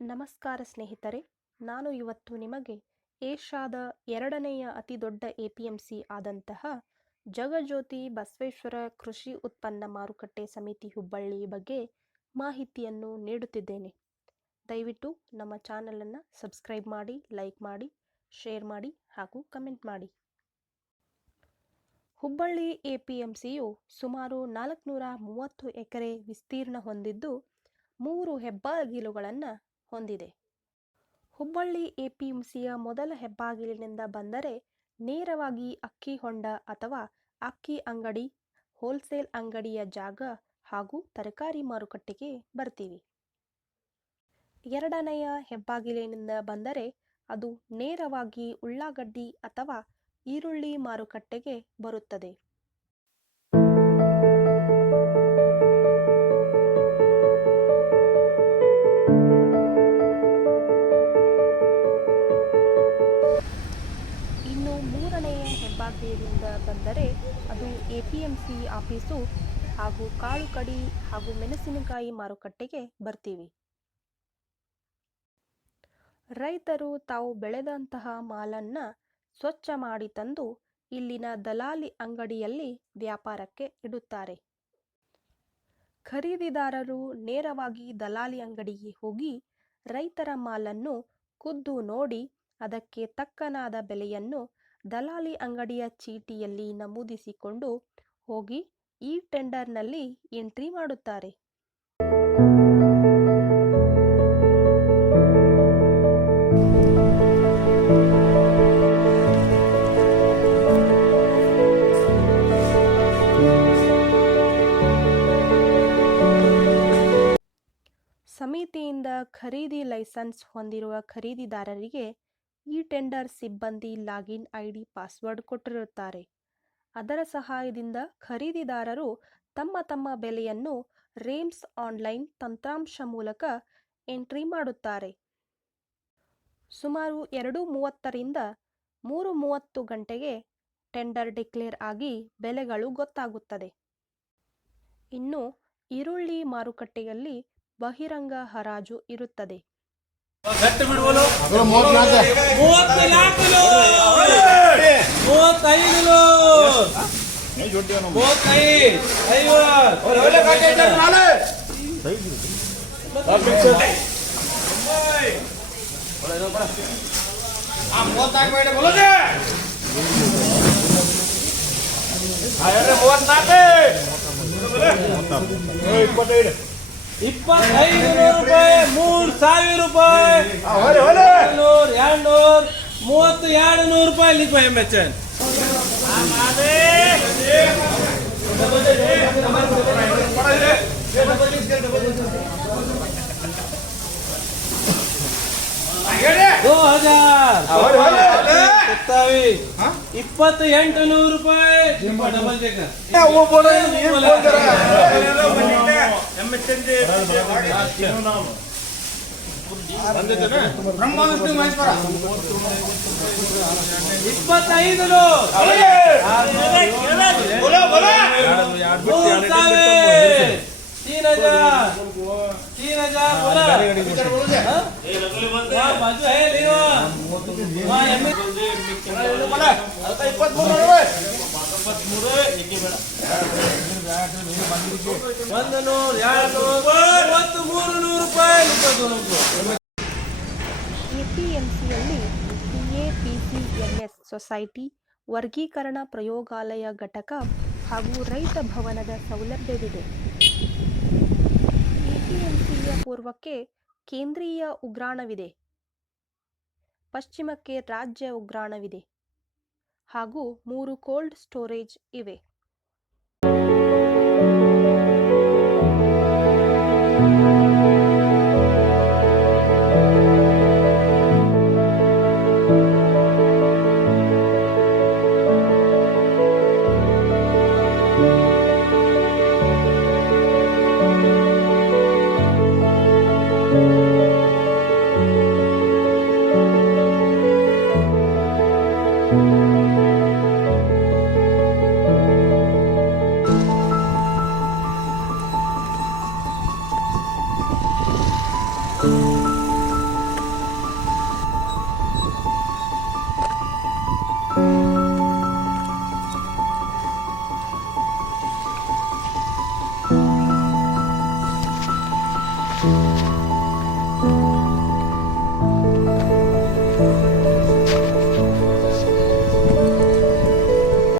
ನಮಸ್ಕಾರ ಸ್ನೇಹಿತರೆ, ನಾನು ಇವತ್ತು ನಿಮಗೆ ಏಷ್ಯಾದ ಎರಡನೆಯ ಅತಿ ದೊಡ್ಡ ಎಪಿಎಂಸಿ ಆದಂತಹ ಜಗಜ್ಯೋತಿ ಬಸವೇಶ್ವರ ಕೃಷಿ ಉತ್ಪನ್ನ ಮಾರುಕಟ್ಟೆ ಸಮಿತಿ ಹುಬ್ಬಳ್ಳಿ ಬಗ್ಗೆ ಮಾಹಿತಿಯನ್ನು ನೀಡುತ್ತಿದ್ದೇನೆ. ದಯವಿಟ್ಟು ನಮ್ಮ ಚಾನಲನ್ನು ಸಬ್ಸ್ಕ್ರೈಬ್ ಮಾಡಿ, ಲೈಕ್ ಮಾಡಿ, ಶೇರ್ ಮಾಡಿ ಹಾಗೂ ಕಮೆಂಟ್ ಮಾಡಿ. ಹುಬ್ಬಳ್ಳಿ ಎಪಿಎಂಸಿಯು ಸುಮಾರು 430 ಎಕರೆ ವಿಸ್ತೀರ್ಣ ಹೊಂದಿದ್ದು 3 ಹೆಬ್ಬಾಗಿಲುಗಳನ್ನು ಹೊಂದಿದೆ. ಹುಬ್ಬಳ್ಳಿ ಎಪಿಎಂಸಿಯ ಮೊದಲ ಹೆಬ್ಬಾಗಿಲಿನಿಂದ ಬಂದರೆ ನೇರವಾಗಿ ಅಕ್ಕಿ ಹೊಂಡ ಅಥವಾ ಅಕ್ಕಿ ಅಂಗಡಿ, ಹೋಲ್ಸೇಲ್ ಅಂಗಡಿಯ ಜಾಗ ಹಾಗೂ ತರಕಾರಿ ಮಾರುಕಟ್ಟೆಗೆ ಬರ್ತೀವಿ. ಎರಡನೆಯ ಹೆಬ್ಬಾಗಿಲಿನಿಂದ ಬಂದರೆ ಅದು ನೇರವಾಗಿ ಉಳ್ಳಾಗಡ್ಡಿ ಅಥವಾ ಈರುಳ್ಳಿ ಮಾರುಕಟ್ಟೆಗೆ ಬರುತ್ತದೆ. ಇನ್ನು ಮೂರನೆಯ ಹೆಬ್ಬಾಗಿಲಿನಿಂದ ಬಂದರೆ ಅದು ಎಪಿಎಂಸಿ ಆಫೀಸು ಹಾಗೂ ಕಾಳು ಕಡಿ ಹಾಗೂ ಮೆಣಸಿನಕಾಯಿ ಮಾರುಕಟ್ಟೆಗೆ ಬರ್ತೀವಿ. ರೈತರು ತಾವು ಬೆಳೆದಂತಹ ಮಾಲನ್ನು ಸ್ವಚ್ಛ ಮಾಡಿ ತಂದು ಇಲ್ಲಿನ ದಲಾಲಿ ಅಂಗಡಿಯಲ್ಲಿ ವ್ಯಾಪಾರಕ್ಕೆ ಇಡುತ್ತಾರೆ. ಖರೀದಿದಾರರು ನೇರವಾಗಿ ದಲಾಲಿ ಅಂಗಡಿಗೆ ಹೋಗಿ ರೈತರ ಮಾಲನ್ನು ಖುದ್ದು ನೋಡಿ ಅದಕ್ಕೆ ತಕ್ಕನಾದ ಬೆಲೆಯನ್ನು ದಲಾಲಿ ಅಂಗಡಿಯ ಚೀಟಿಯಲ್ಲಿ ನಮೂದಿಸಿಕೊಂಡು ಹೋಗಿ ಈ ಟೆಂಡರ್ನಲ್ಲಿ ಎಂಟ್ರಿ ಮಾಡುತ್ತಾರೆ. ಸಮಿತಿಯಿಂದ ಖರೀದಿ ಲೈಸೆನ್ಸ್ ಹೊಂದಿರುವ ಖರೀದಿದಾರರಿಗೆ ಈ ಟೆಂಡರ್ ಸಿಬ್ಬಂದಿ ಲಾಗಿನ್ ಐಡಿ ಪಾಸ್ವರ್ಡ್ ಕೊಟ್ಟಿರುತ್ತಾರೆ. ಅದರ ಸಹಾಯದಿಂದ ಖರೀದಿದಾರರು ತಮ್ಮ ಬೆಲೆಯನ್ನು ರೇಮ್ಸ್ ಆನ್ಲೈನ್ ತಂತ್ರಾಂಶ ಮೂಲಕ ಎಂಟ್ರಿ ಮಾಡುತ್ತಾರೆ. ಸುಮಾರು 2:30 ರಿಂದ 3:30 ಗಂಟೆಗೆ ಟೆಂಡರ್ ಡಿಕ್ಲೇರ್ ಆಗಿ ಬೆಲೆಗಳು ಗೊತ್ತಾಗುತ್ತದೆ. ಇನ್ನು ಈರುಳ್ಳಿ ಮಾರುಕಟ್ಟೆಯಲ್ಲಿ ಬಹಿರಂಗ ಹರಾಜು ಇರುತ್ತದೆ. ₹25,000, ₹200, ₹200, ಎಪಿಎಂಸಿಯಲ್ಲಿ PAPCMS ಸೊಸೈಟಿ, ವರ್ಗೀಕರಣ ಪ್ರಯೋಗಾಲಯ ಘಟಕ ಹಾಗೂ ರೈತ ಭವನದ ಸೌಲಭ್ಯವಿದೆ. ಎಪಿಎಂಸಿಯ ಪೂರ್ವಕ್ಕೆ ಕೇಂದ್ರೀಯ ಉಗ್ರಾಣವಿದೆ, ಪಶ್ಚಿಮಕ್ಕೆ ರಾಜ್ಯ ಉಗ್ರಾಣವಿದೆ ಹಾಗೂ 3 ಕೋಲ್ಡ್ ಸ್ಟೋರೇಜ್ ಇವೆ.